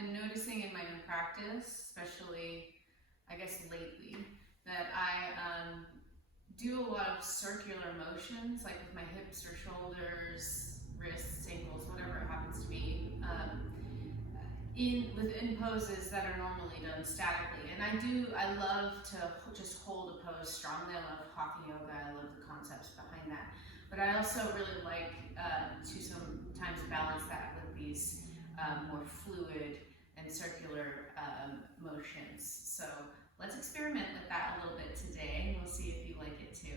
been noticing in my own practice, especially, I guess, lately, that I do a lot of circular motions, like with my hips or shoulders, wrists, ankles, whatever it happens to be, within poses that are normally done statically. And I love to just hold a pose strongly. I love hatha yoga. I love the concepts behind that. But I also really like to sometimes balance that with these more fluid and circular motions. So let's experiment with that a little bit today, and we'll see if you like it too.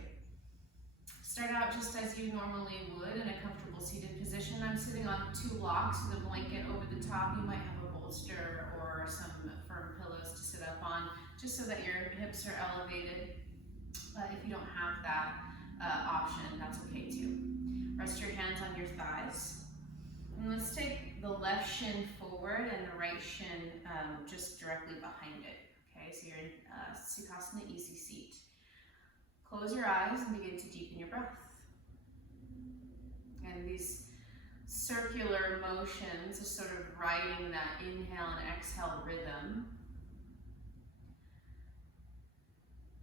Start out just as you normally would in a comfortable seated position. I'm sitting on 2 blocks with a blanket over the top. You might have a bolster or some firm pillows to sit up on, just so that your hips are elevated. If you don't have that option, that's okay too. Rest your hands on your thighs. And let's take the left shin forward and the right shin just directly behind it. Okay, so you're in Sukhasana, easy seat. Close your eyes and begin to deepen your breath. And these circular motions are sort of riding that inhale and exhale rhythm.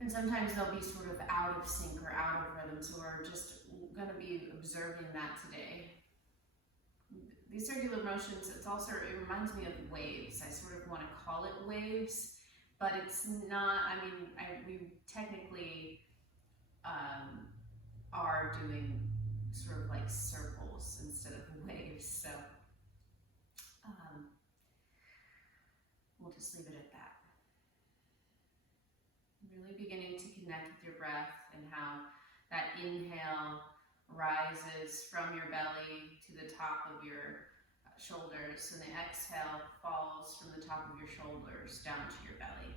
And sometimes they'll be sort of out of sync or out of rhythm, so we're just going to be observing that today. These circular motions, it reminds me of waves. I sort of want to call it waves, but it's not. I mean, we technically are doing sort of like circles instead of waves, so we'll just leave it at that. Really beginning to connect with your breath and how that inhale rises from your belly to the top of your shoulders, and the exhale falls from the top of your shoulders down to your belly.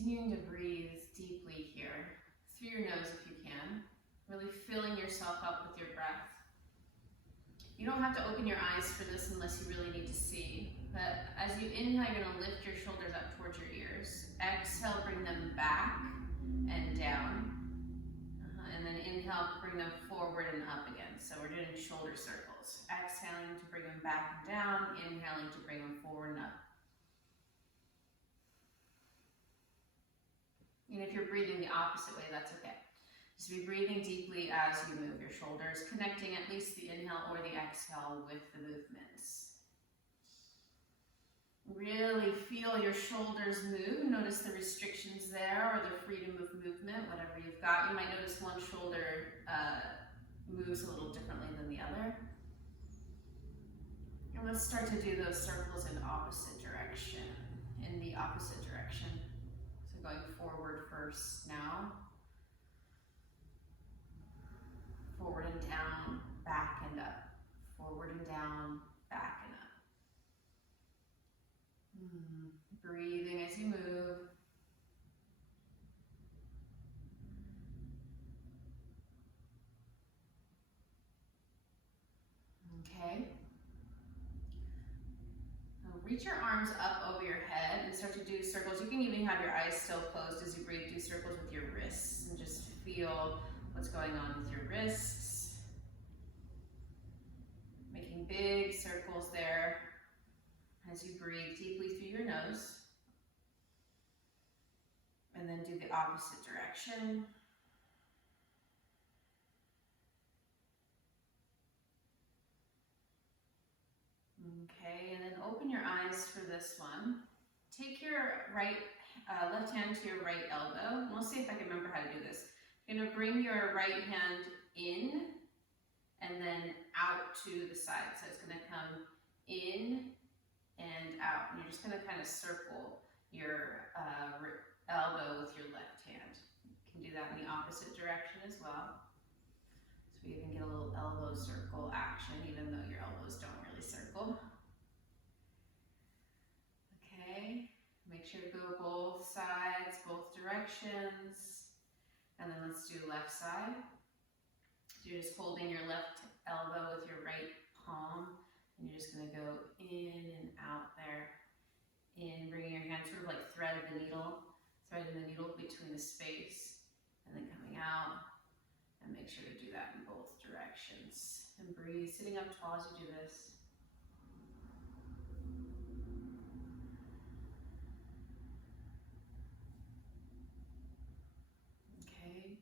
Continuing to breathe deeply here, through your nose if you can, really filling yourself up with your breath. You don't have to open your eyes for this unless you really need to see, but as you inhale, you're going to lift your shoulders up towards your ears. Exhale, bring them back and down. And then inhale, bring them forward and up again. So we're doing shoulder circles. Exhaling to bring them back and down, inhaling to bring them forward and up. And if you're breathing the opposite way, that's okay. Just be breathing deeply as you move your shoulders, connecting at least the inhale or the exhale with the movements. Really feel your shoulders move. Notice the restrictions there or the freedom of movement, whatever you've got. You might notice one shoulder moves a little differently than the other. And let's start to do those circles in opposite direction, in the opposite direction. Going forward first now. Forward and down, back and up. Forward and down, back and up. Breathing as you move. Okay. Reach your arms up over your head and start to do circles. You can even have your eyes still closed as you breathe. Do circles with your wrists and just feel what's going on with your wrists. Making big circles there as you breathe deeply through your nose. And then do the opposite direction. Okay, and then open your eyes for this one. Take your left hand to your right elbow. And we'll see if I can remember how to do this. You're going to bring your right hand in and then out to the side. So it's going to come in and out. And you're just going to kind of circle your elbow with your left hand. You can do that in the opposite direction as well. So we even get a little elbow circle action, even though your elbows don't really circle. Okay, make sure to go both sides, both directions. And then let's do left side. So you're just holding your left elbow with your right palm, and you're just gonna go in and out there. In, bringing your hand sort of like threading the needle between the space, and then coming out, and make sure to do that in both directions. And breathe, sitting up tall as you do this. Okay.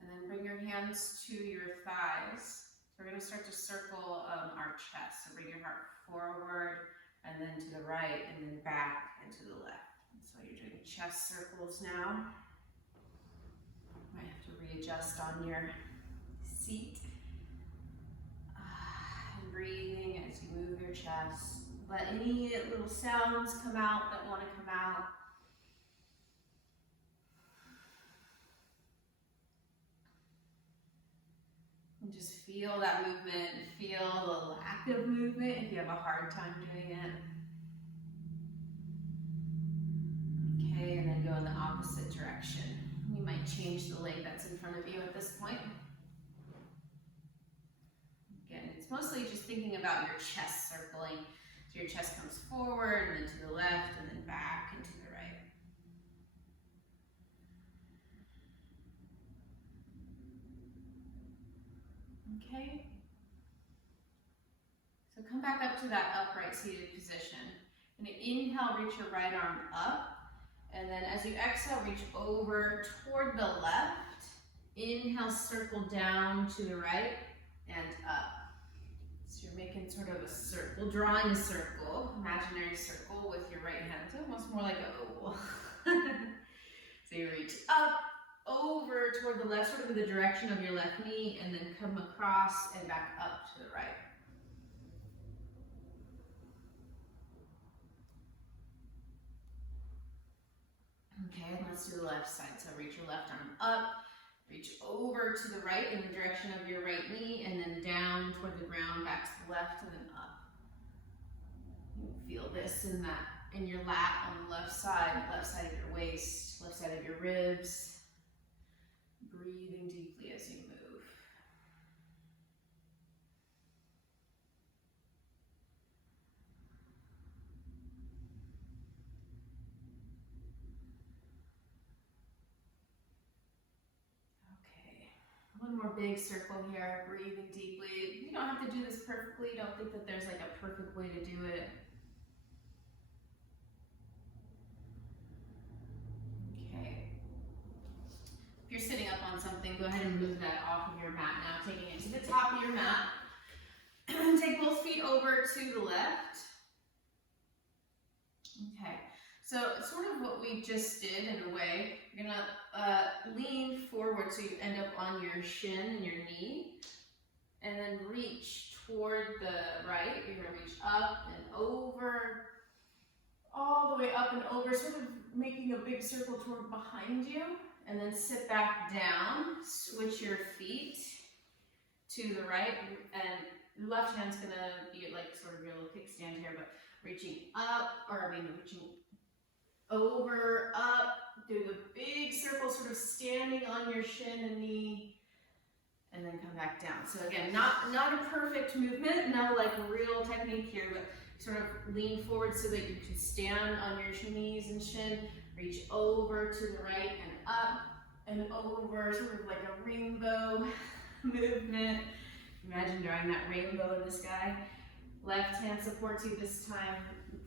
And then bring your hands to your thighs. So we're going to start to circle our chest. So bring your heart forward, and then to the right, and then back and to the left. And so you're doing chest circles now. Might have to readjust on your seat. And breathing as you move your chest. Let any little sounds come out that want to come out. And just feel that movement, feel the lack of movement if you have a hard time doing it. Okay, and then go in the opposite direction. You might change the leg that's in front of you at this point. Again, it's mostly just thinking about your chest circling. So your chest comes forward, and then to the left, and then back and to the right. Okay. So come back up to that upright seated position. And inhale, reach your right arm up. And then as you exhale, reach over toward the left. Inhale, circle down to the right and up. So you're making sort of a circle, drawing a circle, imaginary circle with your right hand. It's almost more like an oval. So you reach up, over toward the left, sort of in the direction of your left knee, and then come across and back up to the right. Okay, and let's do the left side. So reach your left arm up, reach over to the right in the direction of your right knee, and then down toward the ground, back to the left, and then up. You feel this in your lat on the left side of your waist, left side of your ribs. Breathing deeply as you move. Okay, one more big circle here, breathing deeply. You don't have to do this perfectly. Don't think that there's like a perfect way to do it. If you're sitting up on something, go ahead and move that off of your mat now, taking it to the top of your mat. Take both feet over to the left. Okay, so it's sort of what we just did in a way. You're gonna lean forward so you end up on your shin and your knee, and then reach toward the right. You're gonna reach up and over, all the way up and over, sort of making a big circle toward behind you. And then sit back down, switch your feet to the right, and left hand's gonna be like sort of your little kickstand here, but reaching up, reaching over, up, do the big circle, sort of standing on your shin and knee, and then come back down. So again, not a perfect movement, no like real technique here, but sort of lean forward so that you can stand on your knees and shin, reach over to the right and up and over, sort of like a rainbow movement. Imagine drawing that rainbow in the sky. Left hand supports you this time,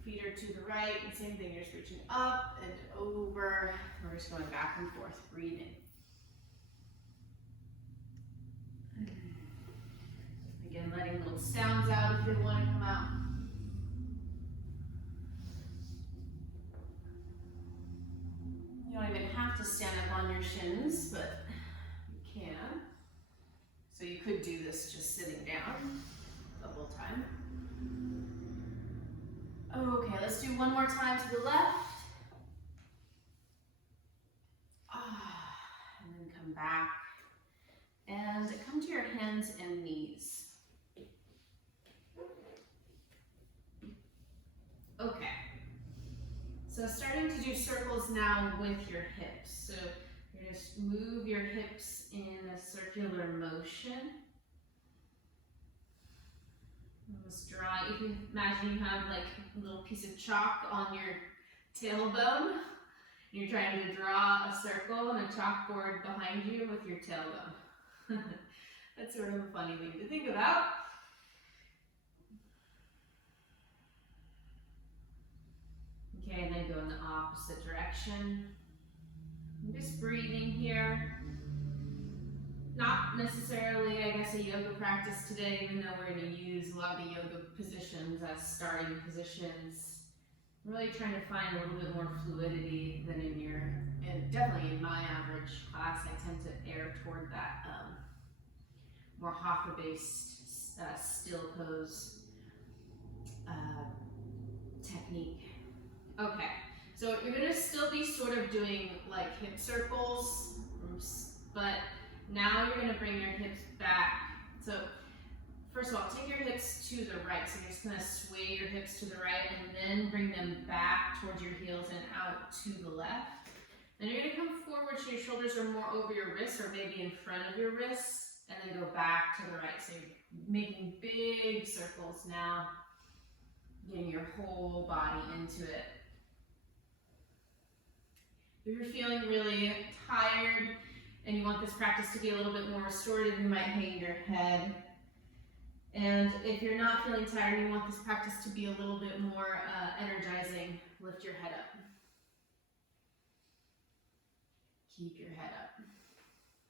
feet are to the right, and same thing, you're just reaching up and over. We're just going back and forth, breathing. Again, letting little sounds out if you want to come out. You don't even have to stand up on your shins, but you can. So you could do this just sitting down the whole time. Okay, let's do one more time to the left. And then come back. And come to your hands and knees. Okay. So starting to do circles now with your hips. So you're just move your hips in a circular motion. Almost draw, if you imagine you have like a little piece of chalk on your tailbone, and you're trying to draw a circle on a chalkboard behind you with your tailbone. That's sort of a funny thing to think about. Okay, and then go in the opposite direction. I'm just breathing here. Not necessarily, I guess, a yoga practice today, even though we're going to use a lot of the yoga positions as starting positions. I'm really trying to find a little bit more fluidity than in your, and definitely in my average class, I tend to err toward that more hatha-based still pose technique. Okay, so you're going to still be sort of doing like hip circles, but now you're going to bring your hips back. So first of all, take your hips to the right. So you're just going to sway your hips to the right and then bring them back towards your heels and out to the left. Then you're going to come forward so your shoulders are more over your wrists or maybe in front of your wrists, and then go back to the right. So you're making big circles now, getting your whole body into it. If you're feeling really tired and you want this practice to be a little bit more restorative, you might hang your head. And if you're not feeling tired and you want this practice to be a little bit more energizing, lift your head up. Keep your head up.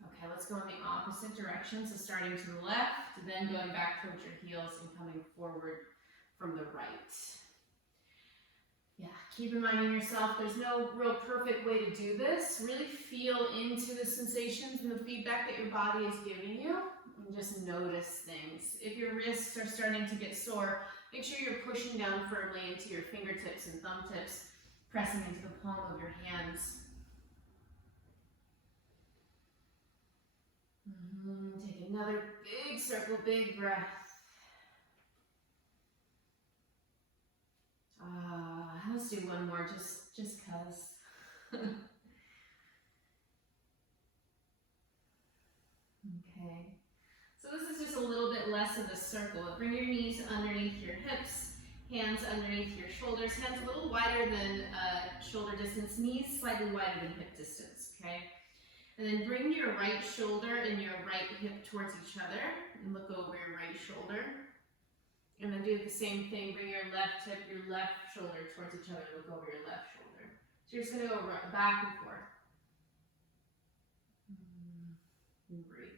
Okay, let's go in the opposite direction. So starting to the left, then going back towards your heels and coming forward from the right. Yeah, keep reminding yourself there's no real perfect way to do this. Really feel into the sensations and the feedback that your body is giving you, and just notice things. If your wrists are starting to get sore, make sure you're pushing down firmly into your fingertips and thumb tips, pressing into the palm of your hands. Take another big circle, big breath. Let's do one more, just cause. Okay. So this is just a little bit less of a circle. Bring your knees underneath your hips, hands underneath your shoulders, hands a little wider than shoulder distance, knees slightly wider than hip distance, okay? And then bring your right shoulder and your right hip towards each other and look over your right shoulder. And then do the same thing, bring your left hip, your left shoulder towards each other, look over your left shoulder. So you're just going to go back and forth. And breathe.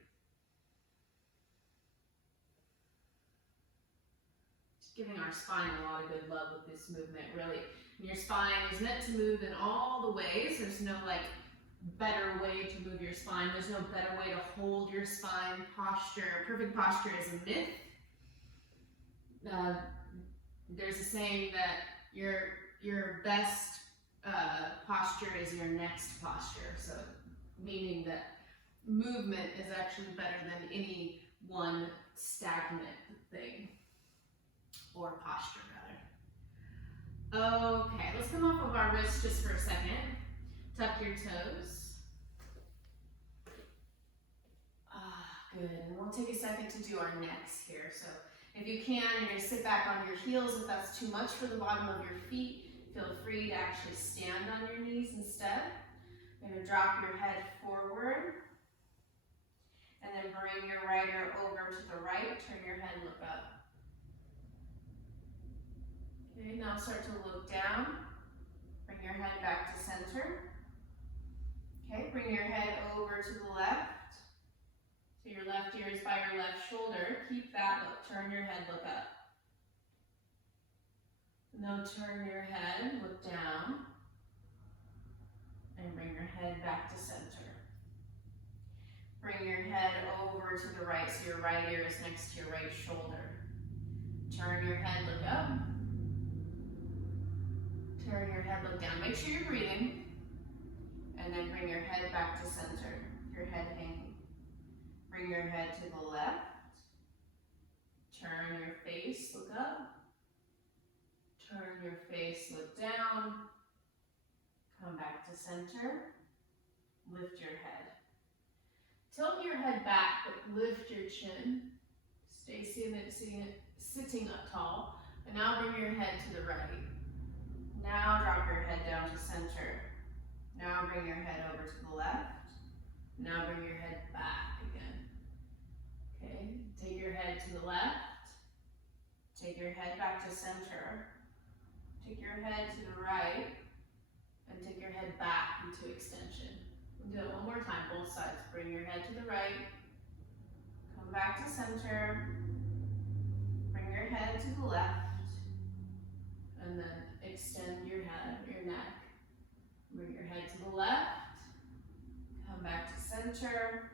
Just giving our spine a lot of good love with this movement, really. And your spine is meant to move in all the ways. There's no like better way to move your spine. There's no better way to hold your spine. Posture, perfect posture is a myth. There's a saying that your best posture is your next posture. So meaning that movement is actually better than any one stagnant thing, or posture rather. Okay, let's come off of our wrists just for a second. Tuck your toes. Good, and we'll take a second to do our necks here. So if you can, you're going to sit back on your heels. If that's too much for the bottom of your feet, feel free to actually stand on your knees instead. You're going to drop your head forward, and then bring your right ear over to the right. Turn your head, look up. Okay, now start to look down. Bring your head back to center. Okay, bring your head over to the left. So your left ear is by your left shoulder. Keep that look. Turn your head, look up. Now turn your head, look down. And bring your head back to center. Bring your head over to the right, so your right ear is next to your right shoulder. Turn your head, look up. Turn your head, look down. Make sure you're breathing. And then bring your head back to center, your head hanging. Bring your head to the left. Turn your face, look up. Turn your face, look down. Come back to center. Lift your head. Tilt your head back, but lift your chin. Stay sitting up tall. And now bring your head to the right. Now drop your head down to center. Now bring your head over to the left. Now bring your head back again. Okay, take your head to the left. Take your head back to center. Take your head to the right. And take your head back into extension. We'll do it one more time, both sides. Bring your head to the right. Come back to center. Bring your head to the left. And then extend your head, your neck. Bring your head to the left. Come back to center.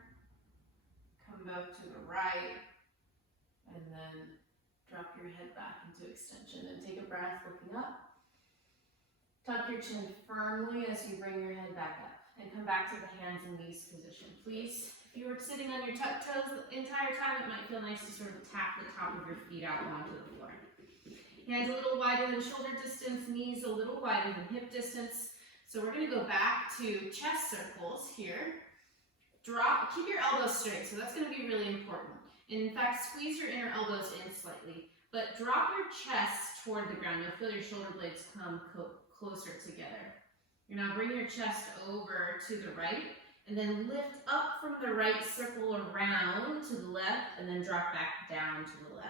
Come back to the right. And then drop your head back into extension. And take a breath looking up. Tuck your chin firmly as you bring your head back up. And come back to the hands and knees position. Please, if you were sitting on your tuck toes the entire time, it might feel nice to sort of tap the top of your feet out onto the floor. Hands a little wider than shoulder distance, knees a little wider than hip distance. So we're going to go back to chest circles here. Drop, keep your elbows straight, so that's going to be really important. And in fact, squeeze your inner elbows in slightly, but drop your chest toward the ground. You'll feel your shoulder blades come closer together. You're now bring your chest over to the right, and then lift up from the right, circle around to the left, and then drop back down to the left.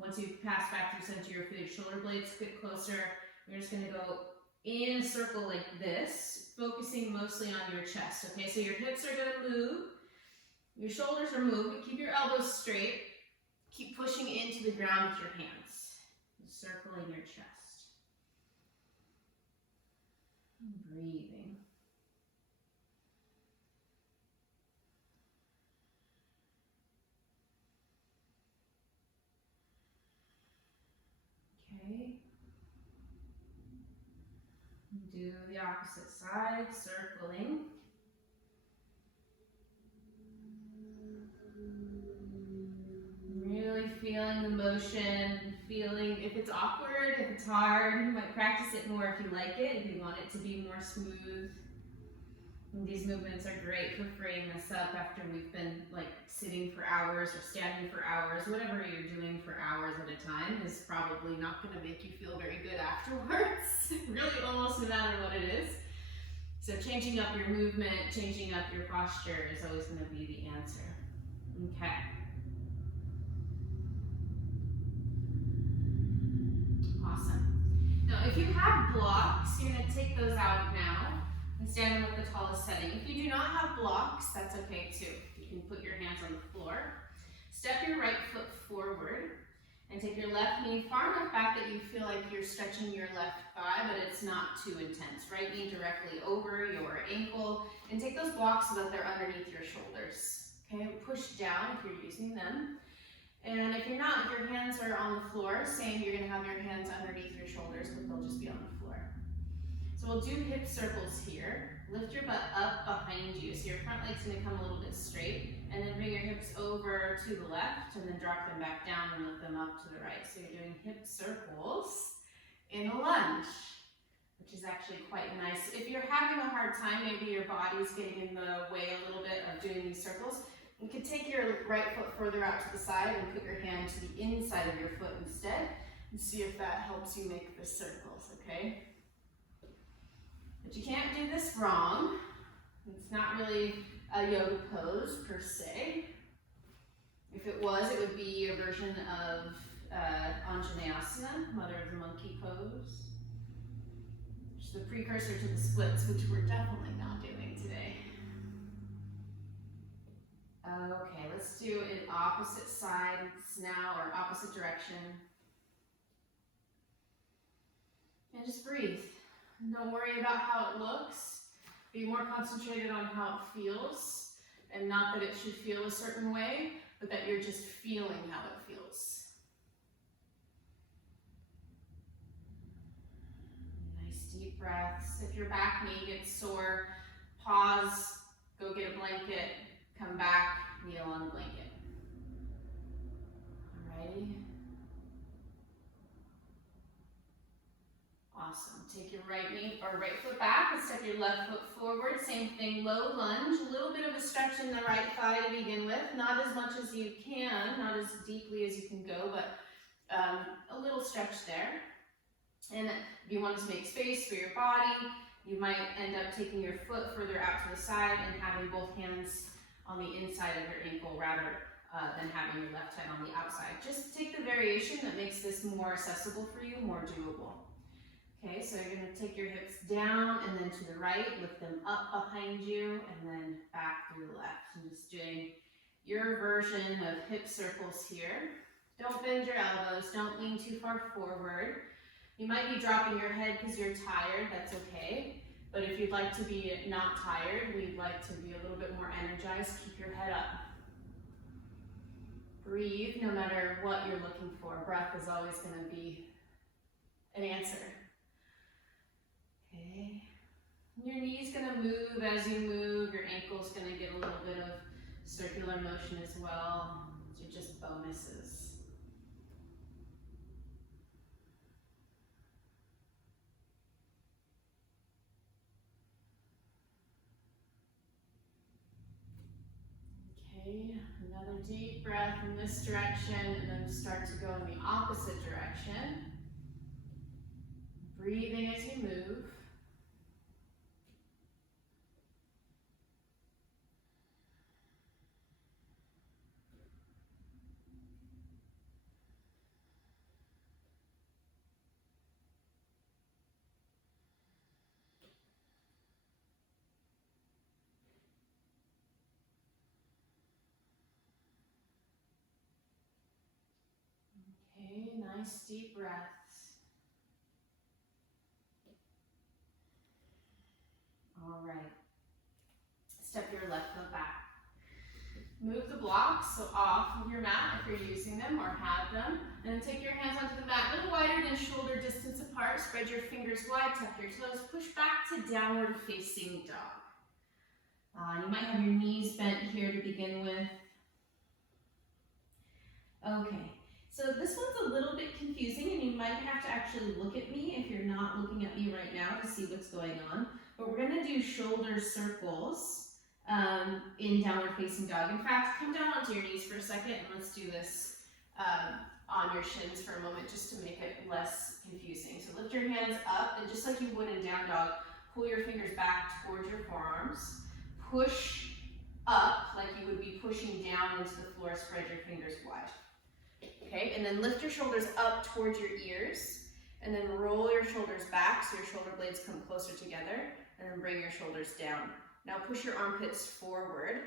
Once you pass back through center, you'll feel your shoulder blades get closer. You're just going to go in a circle like this, focusing mostly on your chest. Okay, so your hips are going to move, your shoulders are moved, but keep your elbows straight. Keep pushing into the ground with your hands, circling your chest. Breathing. Okay. Do the opposite side, circling. Really feeling the motion, feeling if it's awkward, if it's hard, you might practice it more if you like it, if you want it to be more smooth. And these movements are great for freeing us up after we've been like sitting for hours or standing for hours. Whatever you're doing for hours at a time is probably not going to make you feel very good afterwards. Really, almost no matter what it is. So changing up your movement, changing up your posture is always going to be the answer. Okay. Awesome. Now, if you have blocks, you're going to take those out now and stand them at the tallest setting. If you do not have blocks, that's okay too. You can put your hands on the floor. Step your right foot forward and take your left knee far enough back that you feel like you're stretching your left thigh, but it's not too intense. Right knee directly over your ankle, and take those blocks so that they're underneath your shoulders. Okay, push down if you're using them. And if you're not, if your hands are on the floor, same, you're gonna have your hands underneath your shoulders, but they'll just be on the floor. So we'll do hip circles here. Lift your butt up behind you, so your front leg's gonna come a little bit straight, and then bring your hips over to the left, and then drop them back down and lift them up to the right. So you're doing hip circles in a lunge, which is actually quite nice. If you're having a hard time, maybe your body's getting in the way a little bit of doing these circles, you could take your right foot further out to the side and put your hand to the inside of your foot instead, and see if that helps you make the circles, okay? But you can't do this wrong. It's not really a yoga pose per se. If it was, it would be a version of Anjaneyasana, Mother of the Monkey pose, which is the precursor to the splits, which we're definitely not doing today. Okay, let's do it opposite sides now, or opposite direction. And just breathe. Don't worry about how it looks. Be more concentrated on how it feels, and not that it should feel a certain way, but that you're just feeling how it feels. Nice deep breaths. If your back knee gets sore, pause, go get a blanket, come back, kneel on the blanket. Alrighty. Awesome. Take your right knee or right foot back and step your left foot forward, same thing, low lunge, a little bit of a stretch in the right thigh to begin with, not as much as you can, not as deeply as you can go, but a little stretch there. And if you want to make space for your body, you might end up taking your foot further out to the side and having both hands on the inside of your ankle rather than having your left hand on the outside. Just take the variation that makes this more accessible for you, more doable. Okay, so you're going to take your hips down and then to the right, lift them up behind you, and then back through the left. I'm just doing your version of hip circles here. Don't bend your elbows, don't lean too far forward. You might be dropping your head because you're tired, that's okay. But if you'd like to be not tired, we'd like to be a little bit more energized, keep your head up. Breathe no matter what you're looking for. Breath is always going to be an answer. Okay. Your knee's going to move as you move. Your ankle's going to get a little bit of circular motion as well. These are just bonuses. Okay, another deep breath in this direction, and then start to go in the opposite direction. Breathing as you move. Okay, nice deep breaths. All right. Step your left foot back. Move the blocks, so off of your mat if you're using them or have them. And then take your hands onto the mat, a little wider than shoulder distance apart. Spread your fingers wide, tuck your toes, push back to downward facing dog. You might have your knees bent here to begin with. Okay, so this one's a little bit confusing and you might have to actually look at me if you're not looking at me right now to see what's going on. But we're going to do shoulder circles in downward facing dog. In fact, come down onto your knees for a second and let's do this on your shins for a moment just to make it less confusing. So lift your hands up and just like you would in down dog, pull your fingers back towards your forearms. Push up like you would be pushing down into the floor, spread your fingers wide. Okay, and then lift your shoulders up towards your ears and then roll your shoulders back so your shoulder blades come closer together and then bring your shoulders down. Now push your armpits forward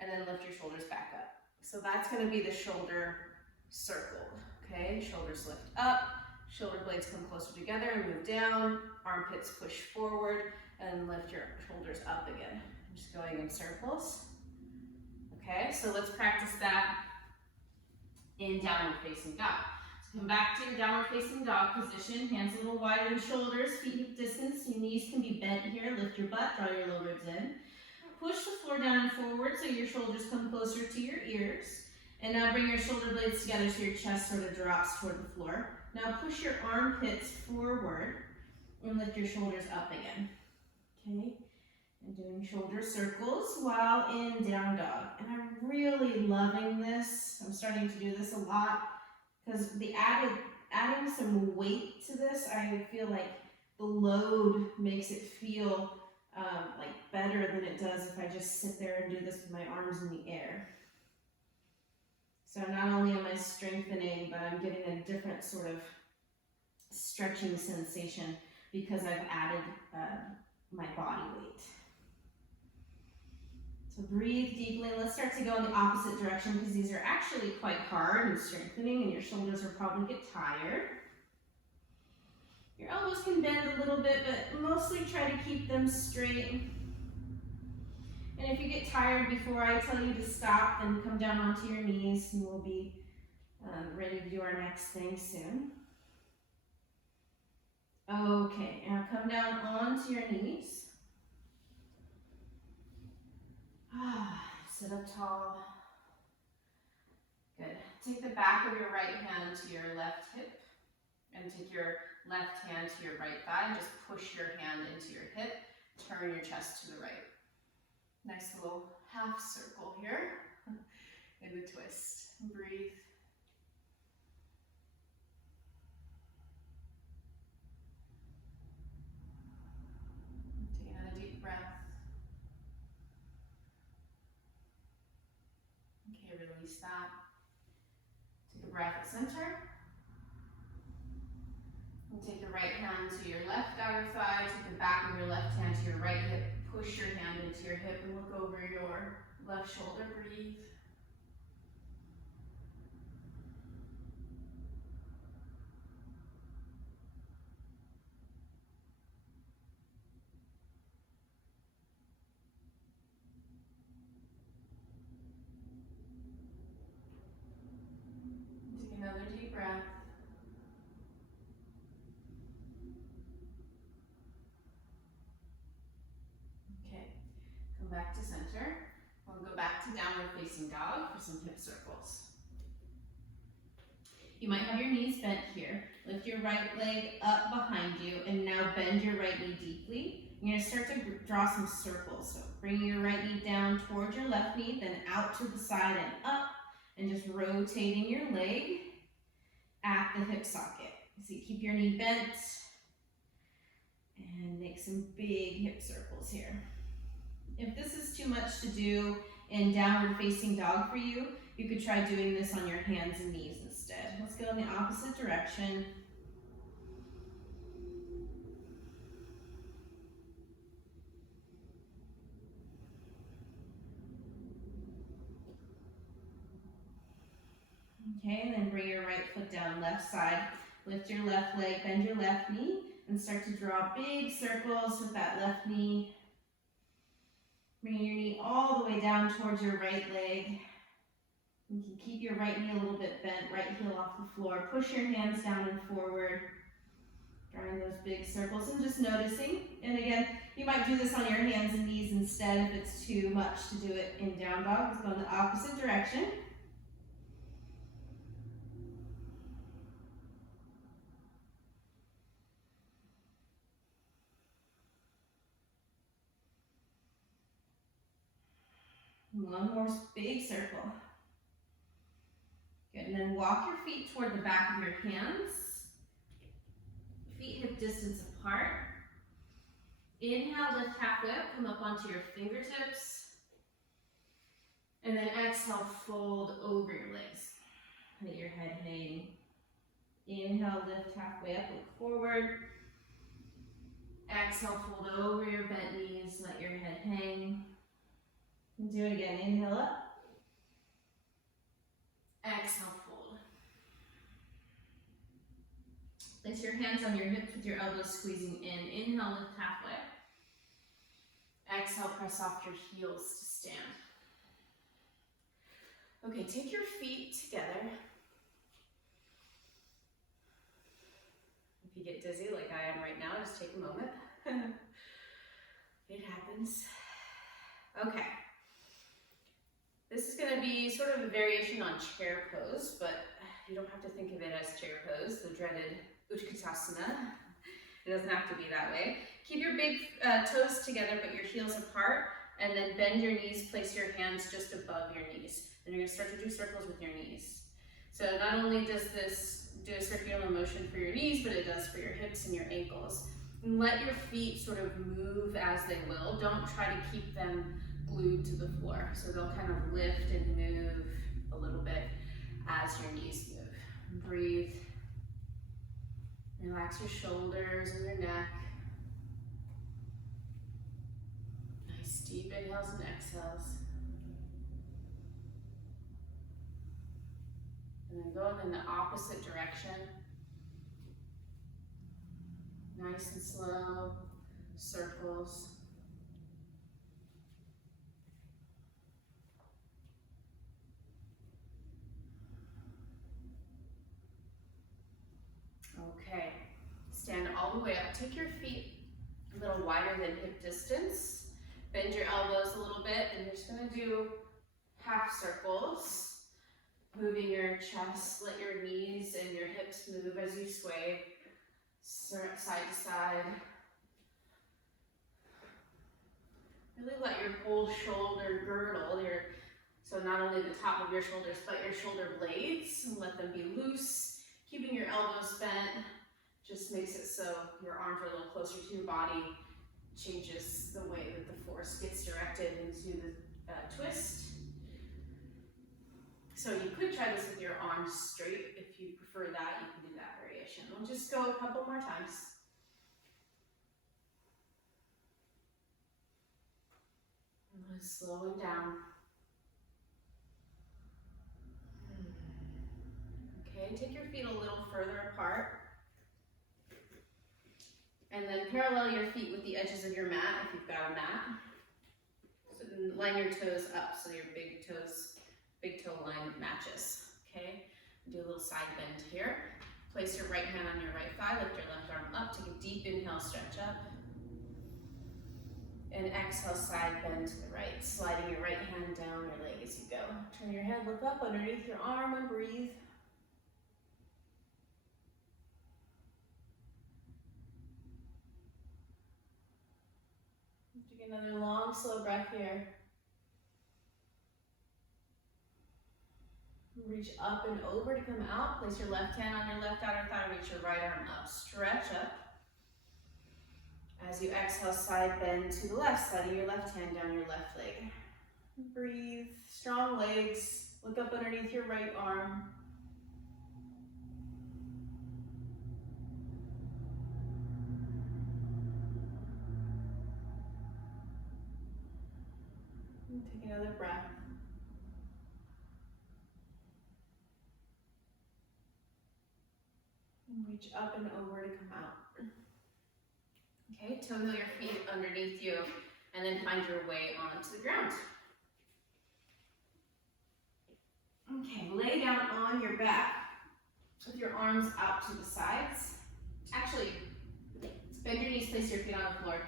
and then lift your shoulders back up. So that's going to be the shoulder circle. Okay, shoulders lift up, shoulder blades come closer together and move down, armpits push forward and lift your shoulders up again. I'm just going in circles. Okay, so let's practice that in downward facing dog. So come back to your downward facing dog position, hands a little wider than shoulders, feet hip distance, your knees can be bent here, lift your butt, draw your low ribs in. Push the floor down and forward so your shoulders come closer to your ears. And now bring your shoulder blades together so your chest sort of drops toward the floor. Now push your armpits forward and lift your shoulders up again. Okay, and doing shoulder circles while in down dog. And I'm really loving this. I'm starting to do this a lot because adding some weight to this, I feel like the load makes it feel like better than it does if I just sit there and do this with my arms in the air. So not only am I strengthening, but I'm getting a different sort of stretching sensation because I've added my body weight. So breathe deeply. Let's start to go in the opposite direction because these are actually quite hard and strengthening and your shoulders will probably get tired. Your elbows can bend a little bit, but mostly try to keep them straight. And if you get tired before I tell you to stop, then come down onto your knees and we'll be ready to do our next thing soon. Okay, now come down onto your knees. Sit up tall. Good. Take the back of your right hand to your left hip and take your left hand to your right thigh and just push your hand into your hip turn your chest to the right. Nice little half circle here in the twist. Breathe. Take another deep breath. Okay, release that. Take a breath at center. And take your right hand to your left outer thigh, take the back of your left hand to your right hip, push your hand into your hip and look over your left shoulder, breathe. Take another deep breath. Okay, come back to center. We'll go back to downward facing dog for some hip circles. You might have your knees bent here. Lift your right leg up behind you and now bend your right knee deeply. You're going to start to draw some circles. So bringing your right knee down towards your left knee, then out to the side and up, and just rotating your leg at the hip socket. So you keep your knee bent and make some big hip circles here. If this is too much to do in downward facing dog for you, you could try doing this on your hands and knees instead. Let's go in the opposite direction. Okay, and then bring your right foot down, left side. Lift your left leg, bend your left knee, and start to draw big circles with that left knee. Bring your knee all the way down towards your right leg. You can keep your right knee a little bit bent, right heel off the floor. Push your hands down and forward, drawing those big circles and just noticing. And again, you might do this on your hands and knees instead if it's too much to do it in down dog. Let's go in the opposite direction. One more big circle. Good, and then walk your feet toward the back of your hands. Feet hip distance apart. Inhale, lift halfway up, come up onto your fingertips. And then exhale, fold over your legs. Let your head hang. Inhale, lift halfway up, look forward. Exhale, fold over your bent knees, let your head hang. And do it again, inhale up. Exhale, fold. Place your hands on your hips with your elbows squeezing in. Inhale, lift halfway. Exhale, press off your heels to stand. Okay, take your feet together. If you get dizzy like I am right now, just take a moment. It happens. Okay. This is going to be sort of a variation on chair pose, but you don't have to think of it as chair pose, the dreaded Utkatasana. It doesn't have to be that way. Keep your big toes together, but your heels apart, and then bend your knees, place your hands just above your knees. Then you're going to start to do circles with your knees. So not only does this do a circular motion for your knees, but it does for your hips and your ankles. And let your feet sort of move as they will. Don't try to keep them glued to the floor. So they'll kind of lift and move a little bit as your knees move. Breathe. Relax your shoulders and your neck. Nice deep inhales and exhales. And then going in the opposite direction. Nice and slow circles. Okay, stand all the way up. Take your feet a little wider than hip distance. Bend your elbows a little bit, and you're just going to do half circles. Moving your chest, let your knees and your hips move as you sway side to side. Really let your whole shoulder girdle, so not only the top of your shoulders, but your shoulder blades, let them be loose. Keeping your elbows bent just makes it so your arms are a little closer to your body, changes the way that the force gets directed into the twist. So you could try this with your arms straight. If you prefer that, you can do that variation. We'll just go a couple more times. And slow it down. Okay, take your feet a little further apart. And then parallel your feet with the edges of your mat if you've got a mat. So line your toes up so your big toe line matches. Okay, do a little side bend here. Place your right hand on your right thigh, lift your left arm up, take a deep inhale, stretch up. And exhale, side bend to the right, sliding your right hand down your leg as you go. Turn your head, look up underneath your arm and breathe. Take another long, slow breath here. Reach up and over to come out. Place your left hand on your left outer thigh, reach your right arm up, stretch up. As you exhale, side bend to the left, sliding your left hand down your left leg. Breathe, strong legs, look up underneath your right arm. And take another breath. And reach up and over to come out. Okay, toe heel your feet underneath you, and then find your way onto the ground. Okay, lay down on your back with your arms out to the sides. Actually, bend your knees, place your feet on the floor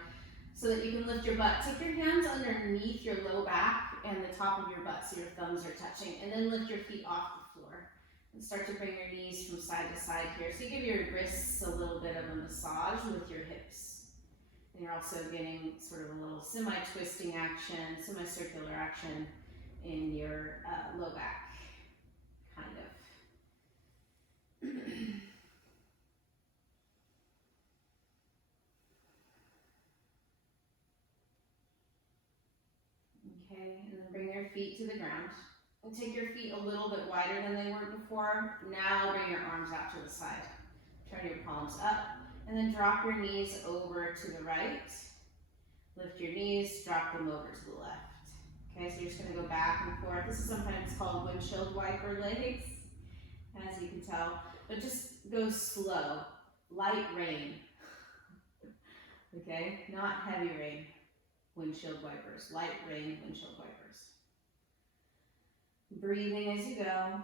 so that you can lift your butt. Take your hands underneath your low back and the top of your butt so your thumbs are touching, and then lift your feet off the floor. And start to bring your knees from side to side here. So you give your wrists a little bit of a massage with your hips. And you're also getting sort of a little semi-twisting action, semi-circular action in your low back, kind of. Okay, and then bring your feet to the ground. And take your feet a little bit wider than they were before. Now bring your arms out to the side. Turn your palms up. And then drop your knees over to the right. Lift your knees, drop them over to the left. Okay, so you're just going to go back and forth. This is sometimes called windshield wiper legs, as you can tell. But just go slow, light rain. Okay, not heavy rain, windshield wipers. Light rain, windshield wipers. Breathing as you go.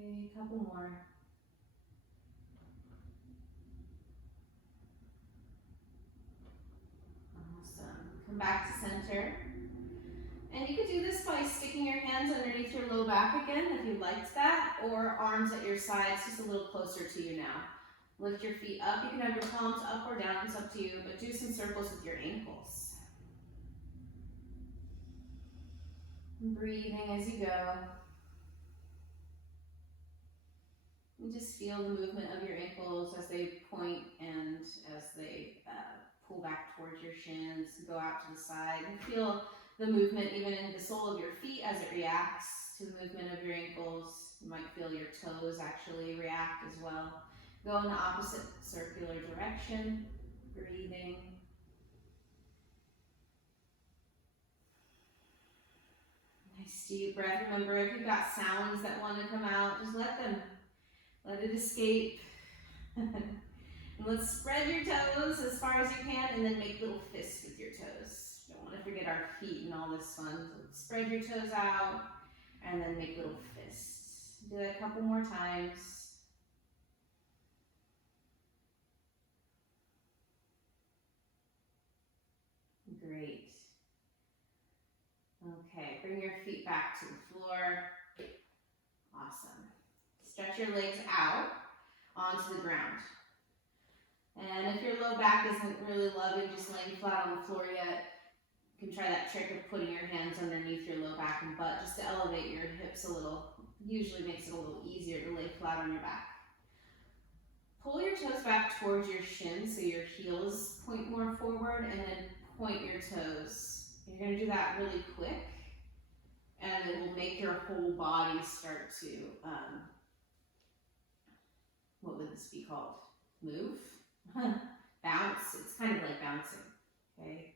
Okay, a couple more. Awesome. Come back to center. And you could do this by sticking your hands underneath your low back again, if you liked that, or arms at your sides, just a little closer to you now. Lift your feet up. You can have your palms up or down, it's up to you, but do some circles with your ankles. Breathing as you go. And just feel the movement of your ankles as they point and as they pull back towards your shins, go out to the side. And feel the movement even in the sole of your feet as it reacts to the movement of your ankles. You might feel your toes actually react as well. Go in the opposite circular direction, breathing. Nice deep breath. Remember, if you've got sounds that want to come out, just let it escape. And let's spread your toes as far as you can and then make little fists with your toes. Don't want to forget our feet and all this fun. So spread your toes out and then make little fists. Do that a couple more times. Great. bring your feet back to the floor. Awesome. Stretch your legs out onto the ground. And if your low back isn't really loving just laying flat on the floor yet, you can try that trick of putting your hands underneath your low back and butt just to elevate your hips a little. Usually makes it a little easier to lay flat on your back. Pull your toes back towards your shins so your heels point more forward, and then point your toes. You're going to do that really quick, and it will make your whole body start to, what would this be called? Move? Bounce. It's kind of like bouncing, okay?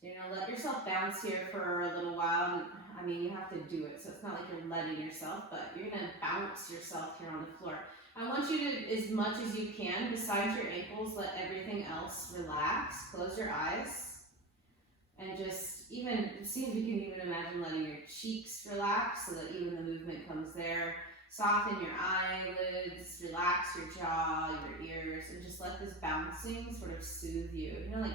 So you're going to let yourself bounce here for a little while. I mean, you have to do it, so it's not like you're letting yourself, but you're going to bounce yourself here on the floor. I want you to, as much as you can, besides your ankles, let everything else relax. Close your eyes. And just even, see if you can even imagine letting your cheeks relax so that even the movement comes there. Soften your eyelids, relax your jaw, your ears, and just let this bouncing sort of soothe you. You know, like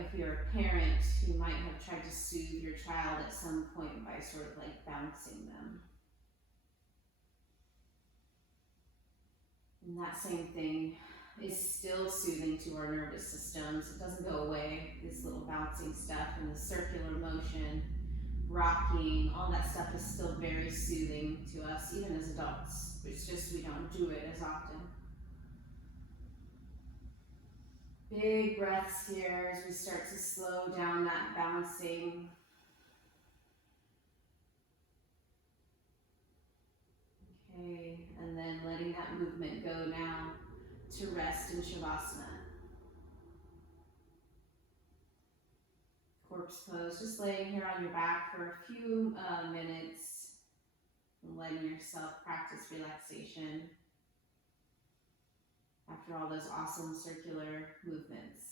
if you're a parent, you might have tried to soothe your child at some point by sort of like bouncing them. And that same thing is still soothing to our nervous systems. It doesn't go away, this little bouncing stuff and the circular motion, rocking, all that stuff is still very soothing to us, even as adults. It's just we don't do it as often. Big breaths here as we start to slow down that bouncing. Okay, and then letting that movement go now to rest in Shavasana. Corpse pose, just laying here on your back for a few minutes and letting yourself practice relaxation after all those awesome circular movements.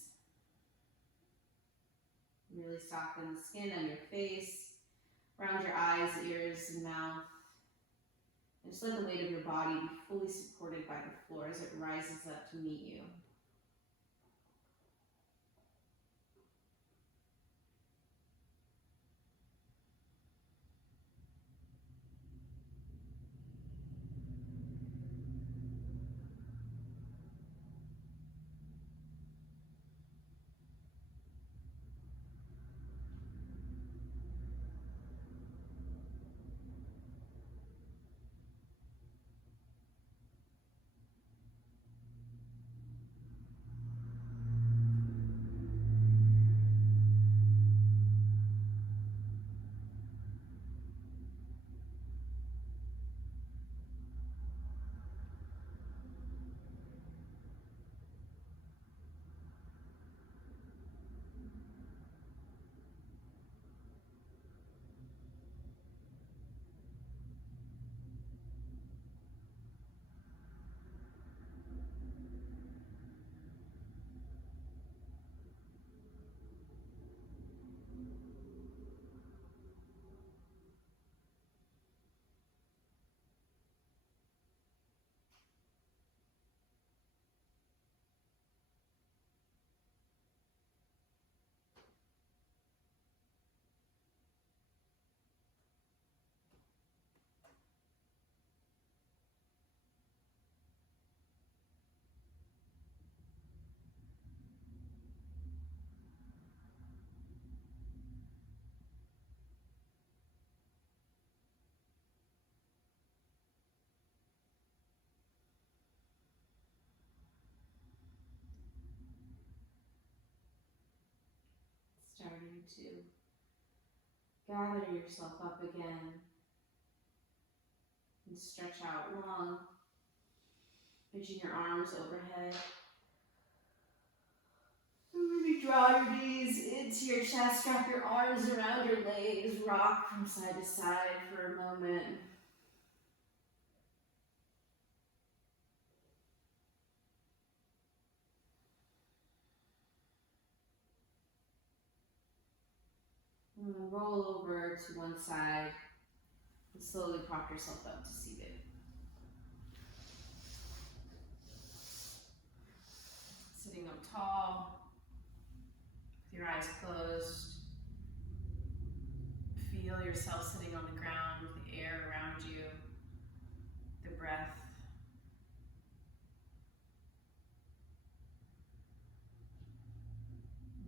Really soften the skin on your face, around your eyes, ears, and mouth. And just let the weight of your body be fully supported by the floor as it rises up to meet you. Starting to gather yourself up again and stretch out long, reaching your arms overhead. Maybe draw your knees into your chest, wrap your arms around your legs, rock from side to side for a moment. And then roll over to one side and slowly prop yourself up to seated. Sitting up tall, with your eyes closed. yourself sitting on the ground with the air around you, the breath.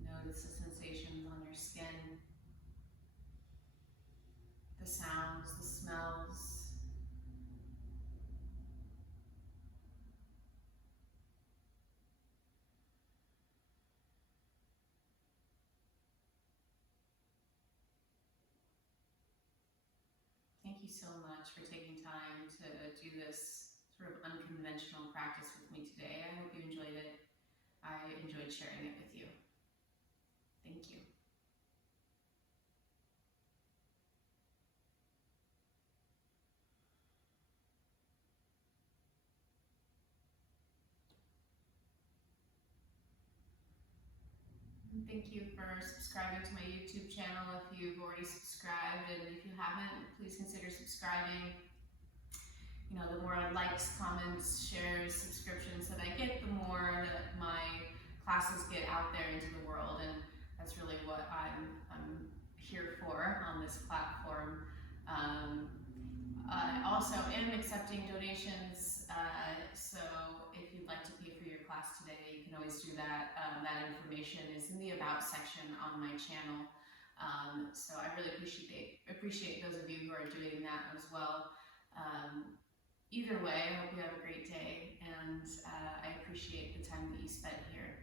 Notice the sensations on your skin, the sounds, the smells. Thank you so much for taking time to do this sort of unconventional practice with me today. I hope you enjoyed it. I enjoyed sharing it with you. Thank you. Thank you for subscribing to my YouTube channel if you've already subscribed, and if you haven't, please consider subscribing. You know, the more likes, comments, shares, subscriptions that I get, the more that my classes get out there into the world, and that's really what I'm here for on this platform. I also am accepting donations, so if you'd like to pay for your class today, you can always do that. That information is in the About section on my channel. So I really appreciate those of you who are doing that as well. Either way, I hope you have a great day, and I appreciate the time that you spent here.